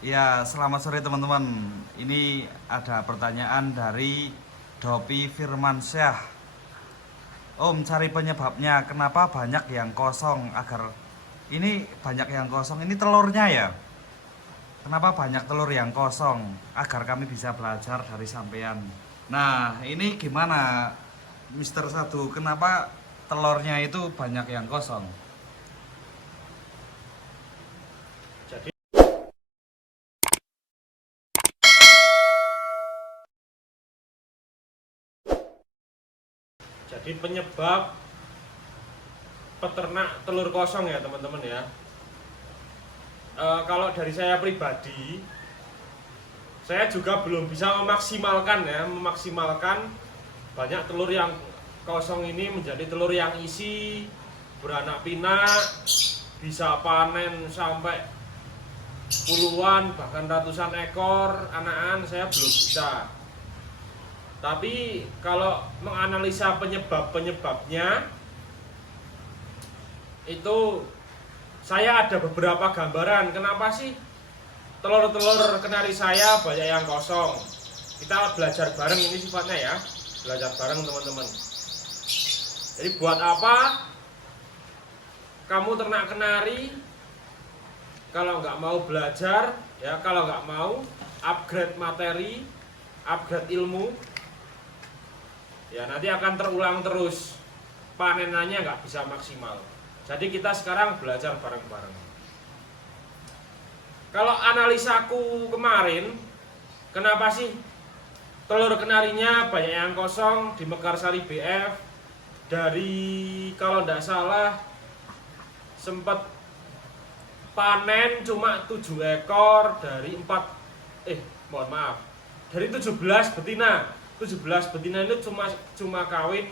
Ya, selamat sore teman-teman. Ini ada pertanyaan dari Dopi Firmansyah. Om, cari penyebabnya kenapa banyak yang kosong agar ini banyak yang kosong ini telurnya ya. Kenapa banyak telur yang kosong agar kami bisa belajar dari sampean. Nah, ini gimana Mister Sadu? Kenapa telurnya itu banyak yang kosong? Jadi, jadi penyebab peternak telur kosong ya teman-teman ya. Kalau dari saya pribadi, saya juga belum bisa memaksimalkan banyak telur yang kosong ini menjadi telur yang isi, beranak pinak, bisa panen sampai puluhan bahkan ratusan ekor anakan. Saya belum bisa. Tapi kalau menganalisa penyebabnya itu saya ada beberapa gambaran kenapa sih telur-telur kenari saya banyak yang kosong. Kita belajar bareng, ini sifatnya ya, belajar bareng teman-teman. Jadi buat apa kamu ternak kenari kalau nggak mau belajar ya, kalau nggak mau upgrade materi, upgrade ilmu, ya nanti akan terulang terus, panenannya nggak bisa maksimal. Jadi kita sekarang belajar bareng-bareng. Kalau analisaku kemarin, kenapa sih telur kenarinya banyak yang kosong di Mekarsari BF? Dari kalau tidak salah sempat panen cuma 7 ekor dari 4 mohon maaf, dari 17 betina. 17 betina itu cuma kawin,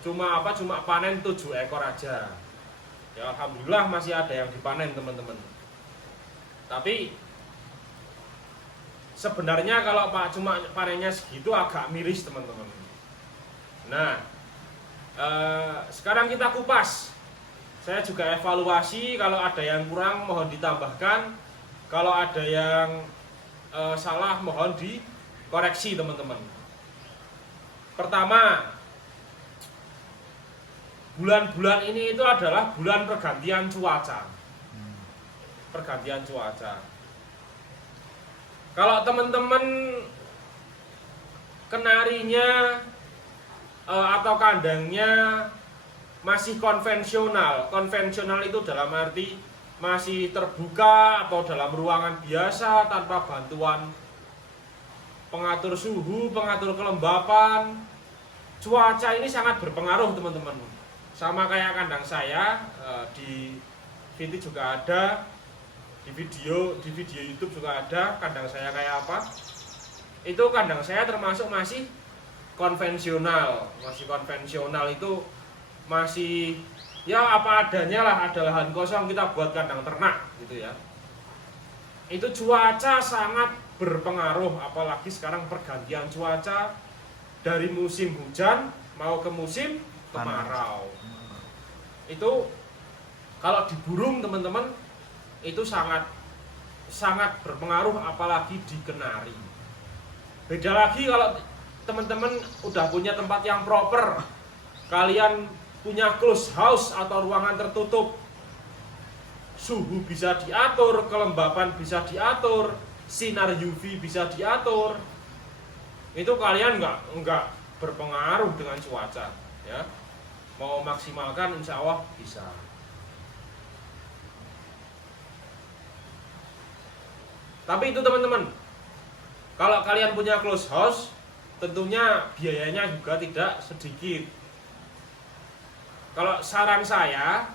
cuma panen 7 ekor aja. Ya alhamdulillah masih ada yang dipanen teman-teman. Tapi sebenarnya kalau cuma panennya segitu agak miris teman-teman. Nah, sekarang kita kupas. Saya juga evaluasi, kalau ada yang kurang mohon ditambahkan, kalau ada yang salah mohon dikoreksi teman-teman. Pertama, bulan-bulan ini itu adalah bulan pergantian cuaca. Pergantian cuaca. Kalau teman-teman kenarinya atau kandangnya masih konvensional, konvensional itu dalam arti masih terbuka atau dalam ruangan biasa tanpa bantuan pengatur suhu, pengatur kelembapan, cuaca ini sangat berpengaruh teman-teman. Sama kayak kandang saya, di VT juga ada, di video YouTube juga ada kandang saya kayak apa. Itu kandang saya termasuk masih konvensional. Masih konvensional itu masih ya apa adanya lah, ada lahan kosong kita buat kandang ternak gitu ya. Itu cuaca sangat berpengaruh, apalagi sekarang pergantian cuaca dari musim hujan mau ke musim kemarau. Itu kalau di burung teman-teman itu sangat berpengaruh, apalagi di kenari. Beda lagi kalau teman-teman udah punya tempat yang proper, kalian punya close house atau ruangan tertutup, suhu bisa diatur, kelembapan bisa diatur, sinar UV bisa diatur, itu kalian nggak berpengaruh dengan cuaca ya. Mau maksimalkan insya Allah bisa. Tapi itu teman-teman, kalau kalian punya close house, tentunya biayanya juga tidak sedikit. Kalau saran saya,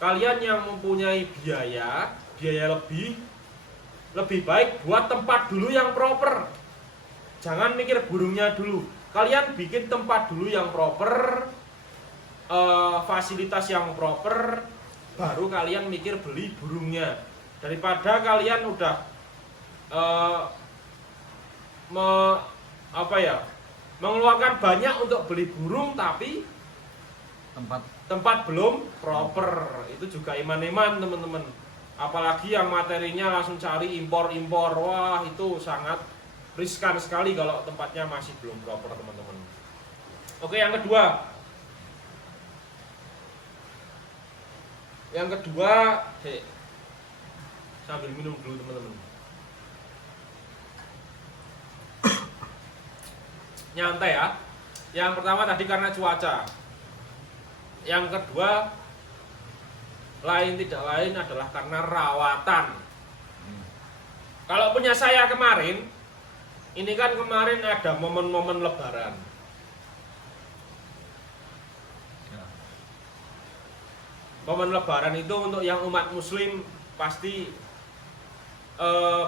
kalian yang mempunyai biaya lebih baik buat tempat dulu yang proper. Jangan mikir burungnya dulu. Kalian bikin tempat dulu yang proper, fasilitas yang proper, baru kalian mikir beli burungnya. Daripada kalian udah mengeluarkan banyak untuk beli burung tapi tempat belum proper, itu juga iman-iman teman-teman. Apalagi yang materinya langsung cari impor-impor, wah itu sangat riskan sekali kalau tempatnya masih belum proper teman-teman. Oke, yang kedua, sambil minum dulu teman-teman. Nyantai ya. Yang pertama tadi karena cuaca. Yang kedua tidak lain adalah karena rawatan. Kalau punya saya kemarin, ini kan kemarin ada momen-momen lebaran. Momen lebaran itu untuk yang umat muslim pasti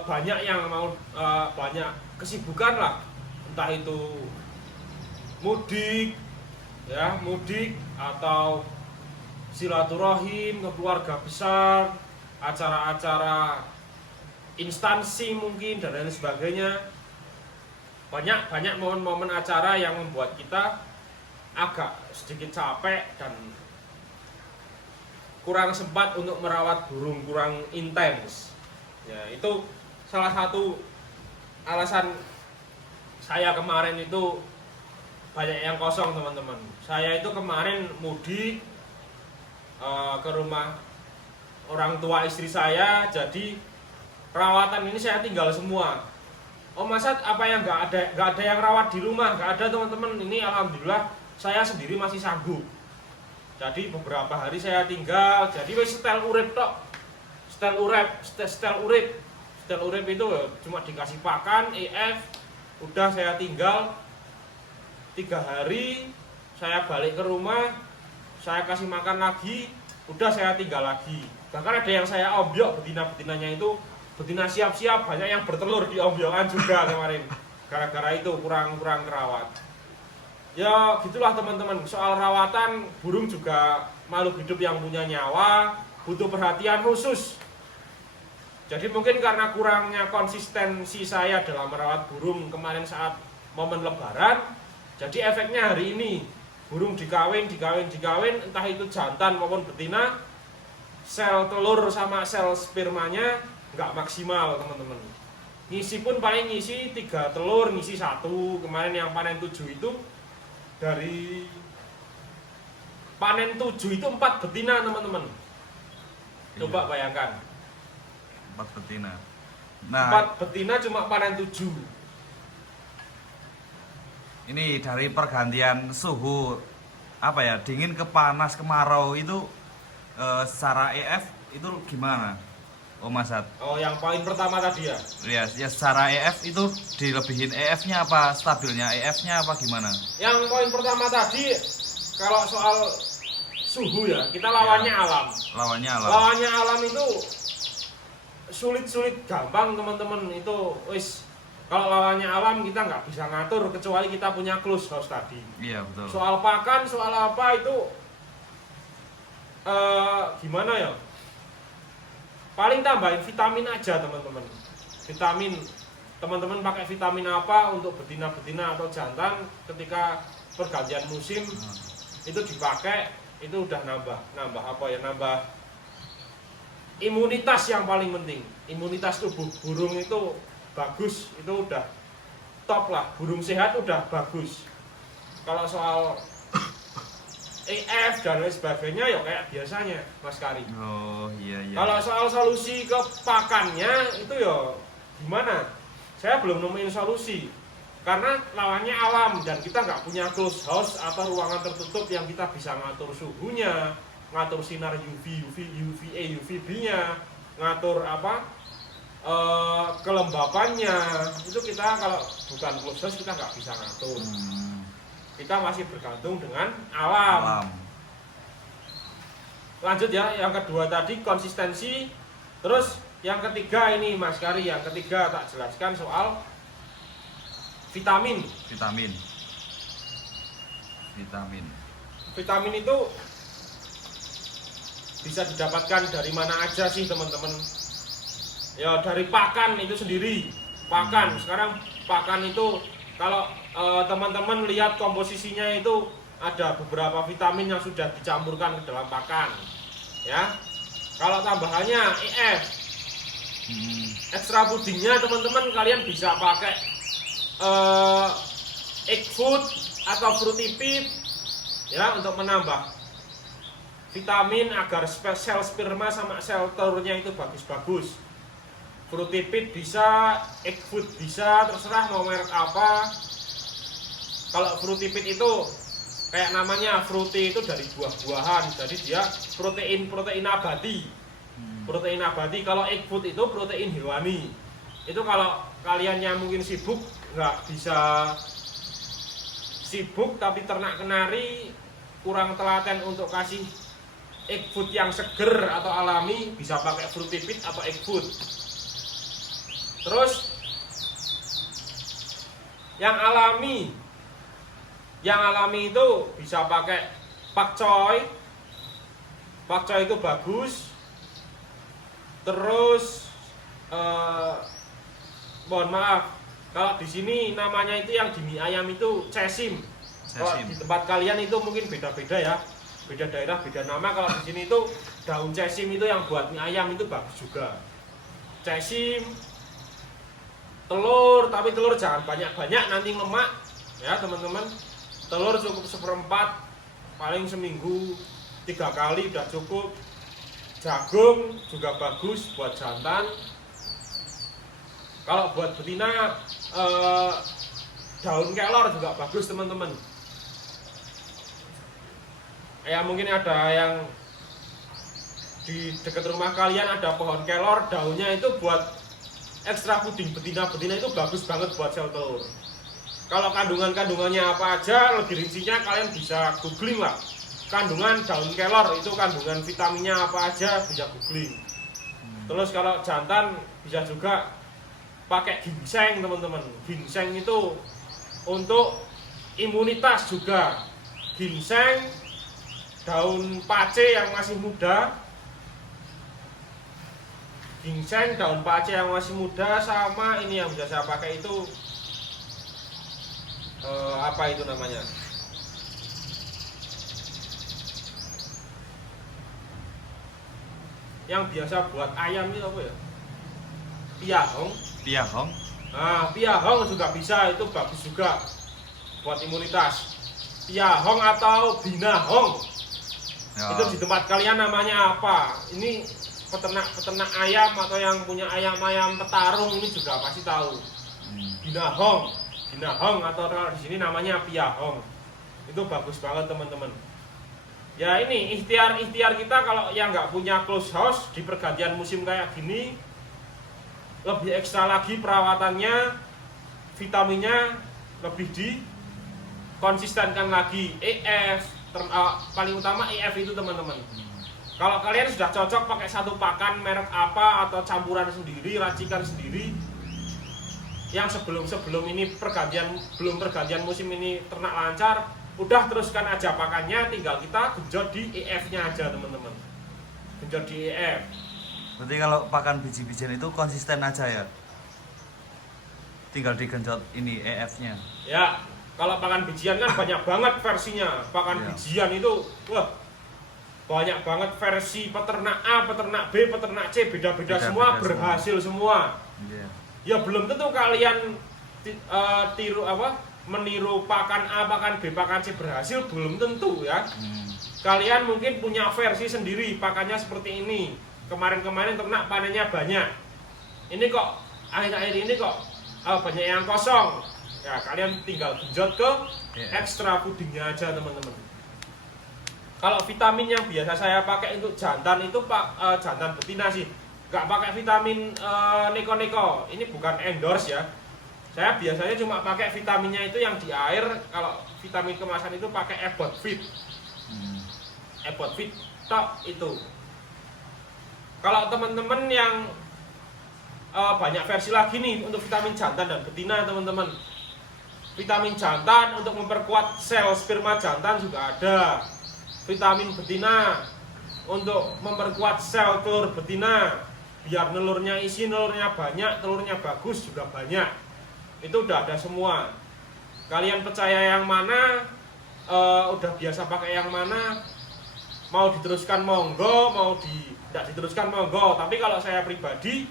banyak yang mau banyak kesibukan lah, entah itu mudik atau silaturahim ke keluarga besar, acara-acara instansi mungkin dan lain sebagainya. Banyak momen-momen acara yang membuat kita agak sedikit capek dan kurang sempat untuk merawat burung, kurang intens. Ya, itu salah satu alasan saya kemarin itu banyak yang kosong teman-teman. Saya itu kemarin mudik ke rumah orang tua istri saya, jadi perawatan ini saya tinggal semua. Oh masa apa yang nggak ada yang rawat di rumah? Nggak ada teman-teman. Ini alhamdulillah saya sendiri masih sanggup. Jadi beberapa hari saya tinggal, jadi wis setel urip tok. Setel urip itu cuma dikasih pakan, udah saya tinggal 3 hari, saya balik ke rumah, saya kasih makan lagi, udah saya tinggal lagi. Bahkan ada yang saya ombyok, betina-betinanya itu betina siap-siap, banyak yang bertelur di ombyokan juga kemarin. Gara-gara itu kurang terawat. Ya gitulah teman-teman, soal rawatan burung juga makhluk hidup yang punya nyawa, butuh perhatian khusus. Jadi mungkin karena kurangnya konsistensi saya dalam merawat burung kemarin saat momen lebaran, jadi efeknya hari ini burung dikawin, entah itu jantan maupun betina, sel telur sama sel spermanya nggak maksimal teman-teman. Ngisi pun paling ngisi 3 telur, ngisi 1. Kemarin yang panen 7 itu, dari panen 7 itu 4 betina teman-teman. Coba bayangkan, 4 betina. 4 betina cuma panen 7. Ini dari pergantian suhu dingin ke panas kemarau itu secara EF itu gimana? Mas Hat. Oh, yang poin pertama tadi ya? Ya secara EF itu dilebihin EF-nya apa stabilnya EF-nya apa gimana? Yang poin pertama tadi kalau soal suhu ya, kita lawannya alam. Lawannya alam itu sulit gampang teman-teman, itu wis. Kalau lawannya alam kita nggak bisa ngatur kecuali kita punya close house tadi. Iya betul. Soal pakan, soal apa itu gimana ya? Paling tambahin vitamin aja teman-teman. Vitamin, teman-teman pakai vitamin apa untuk betina-betina atau jantan ketika pergantian musim itu dipakai, itu udah nambah imunitas yang paling penting. Imunitas tubuh burung itu bagus, itu udah top lah. Burung sehat udah bagus. Kalau soal EF dan lain sebagainya ya kayak biasanya Mas Kari. Oh iya. Kalau soal solusi ke pakannya itu ya gimana? Saya belum nemuin solusi. Karena lawannya alam dan kita nggak punya close house atau ruangan tertutup yang kita bisa ngatur suhunya, ngatur sinar UVA, UVB-nya, ngatur kelembapannya. Itu kita kalau bukan close house kita nggak bisa ngatur. Kita masih bergantung dengan alam. Lanjut ya, yang kedua tadi konsistensi. Terus yang ketiga ini Mas Kari, yang ketiga tak jelaskan soal vitamin. Vitamin itu bisa didapatkan dari mana aja sih teman-teman? Ya dari pakan itu sendiri. Pakan, sekarang pakan itu kalau teman-teman lihat komposisinya itu ada beberapa vitamin yang sudah dicampurkan ke dalam pakan, ya. Kalau tambahannya EF, Hmm. extra foodingnya teman-teman kalian bisa pakai egg food atau fruity pip ya untuk menambah vitamin agar sel sperma sama sel telurnya itu bagus-bagus. Fruity pip bisa, egg food bisa, terserah mau merek apa. Kalau fruity pip itu kayak namanya fruity itu dari buah-buahan, jadi dia protein nabati. Protein nabati. Kalau egg food itu protein hewani. Itu kalau kalian yang mungkin sibuk nggak bisa sibuk tapi ternak kenari kurang telaten untuk kasih egg food yang seger atau alami, bisa pakai fruity pip atau egg food. Terus yang alami itu bisa pakai pakcoy. Pakcoy itu bagus. Terus mohon maaf, kalau di sini namanya itu yang di mie ayam itu cesim. Kalau di tempat kalian itu mungkin beda-beda ya, beda daerah beda nama. Kalau di sini itu daun cesim itu yang buat mie ayam itu bagus juga. Cesim, telur, tapi telur jangan banyak-banyak nanti lemak ya teman-teman. Telur cukup 1/4, paling seminggu 3 kali udah cukup. Jagung juga bagus buat jantan. Kalau buat betina daun kelor juga bagus teman-teman. Ya mungkin ada yang di dekat rumah kalian ada pohon kelor, daunnya itu buat ekstra puding betina-betina itu bagus banget buat sel telur. Kalau kandungannya apa aja, lebih rincinya kalian bisa googling lah. Kandungan daun kelor itu kandungan vitaminnya apa aja bisa googling. Terus kalau jantan bisa juga pakai ginseng teman-teman. Ginseng itu untuk imunitas juga. Ginseng, daun pace yang masih muda, ginseng, daun pace yang masih muda, sama ini yang bisa saya pakai itu apa itu namanya? Yang biasa buat ayam itu apa ya? Piahong. Piahong. Nah, piahong juga bisa, itu bagus juga buat imunitas. Piahong atau binahong. Ya. Itu di tempat kalian namanya apa? Ini peternak ayam atau yang punya ayam-ayam petarung ini juga pasti tahu. Binahong atau kalau di sini namanya piahong. Itu bagus banget teman-teman. Ya ini ikhtiar kita kalau yang nggak punya close house di pergantian musim kayak gini, lebih ekstra lagi perawatannya, vitaminnya lebih dikonsistenkan lagi. EF paling utama EF itu teman-teman. Kalau kalian sudah cocok pakai satu pakan merek apa atau campuran sendiri, racikan sendiri, yang sebelum ini belum pergantian musim ini ternak lancar, udah teruskan aja pakannya, tinggal kita genjot di EF-nya aja teman-teman. Genjot di EF. Berarti kalau pakan biji-bijian itu konsisten aja ya? Tinggal digenjot ini EF-nya. Ya, kalau pakan bijian kan banyak banget versinya. Pakan bijian itu, wah, banyak banget versi peternak A, peternak B, peternak C, beda-beda semua, berhasil semua. Ya belum tentu kalian meniru pakan A, pakan B, pakan C berhasil, belum tentu ya. Kalian mungkin punya versi sendiri, pakannya seperti ini. Kemarin-kemarin ternak panennya banyak. Ini kok akhir-akhir ini kok banyak yang kosong. Ya kalian tinggal genjot ke extra foodingnya aja teman-teman. Kalau vitamin yang biasa saya pakai untuk jantan itu jantan betina sih. Nggak pakai vitamin neko-neko. Ini bukan endorse ya. Saya biasanya cuma pakai vitaminnya itu yang di air. Kalau vitamin kemasan itu pakai Ebot Fit. Ebot Fit tok itu. Kalau teman-teman yang banyak versi lagi nih untuk vitamin jantan dan betina teman-teman. Vitamin jantan untuk memperkuat sel sperma jantan juga ada. Vitamin betina untuk memperkuat sel telur betina. Biar telurnya isi, telurnya banyak, telurnya bagus juga banyak. Itu udah ada semua. Kalian percaya yang mana, udah biasa pakai yang mana, mau diteruskan monggo, tidak diteruskan monggo. Tapi kalau saya pribadi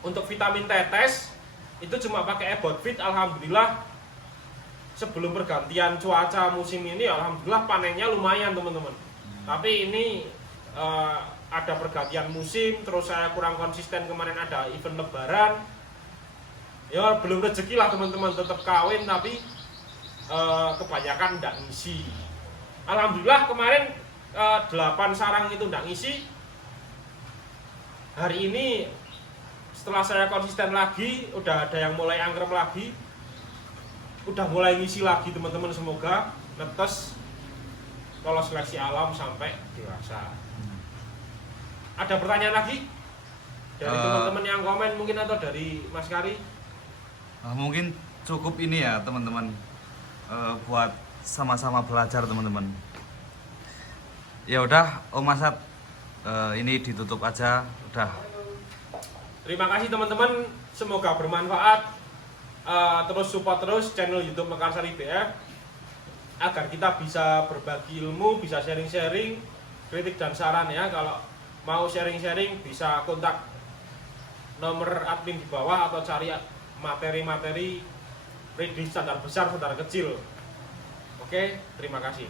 untuk vitamin tetes itu cuma pakai About Fit. Alhamdulillah sebelum pergantian cuaca musim ini alhamdulillah panennya lumayan teman-teman. Tapi ini ada pergantian musim, terus saya kurang konsisten, kemarin ada event lebaran. Ya belum rezeki lah teman-teman, tetap kawin tapi kebanyakan tidak ngisi. Alhamdulillah kemarin 8 sarang itu tidak ngisi. Hari ini setelah saya konsisten lagi, udah ada yang mulai angkrem lagi, udah mulai ngisi lagi teman-teman. Semoga netes lolos seleksi alam sampai dewasa. Ada pertanyaan lagi dari teman-teman yang komen mungkin, atau dari Mas Kari? Mungkin cukup ini ya teman-teman, buat sama-sama belajar teman-teman. Ya udah Om Asad, ini ditutup aja udah. Terima kasih teman-teman, semoga bermanfaat. Terus support terus channel YouTube Mekarsari BF agar kita bisa berbagi ilmu, bisa sharing-sharing, kritik dan saran ya. Kalau mau sharing-sharing bisa kontak nomor admin di bawah atau cari materi-materi ready standar besar, standar kecil. Oke, terima kasih.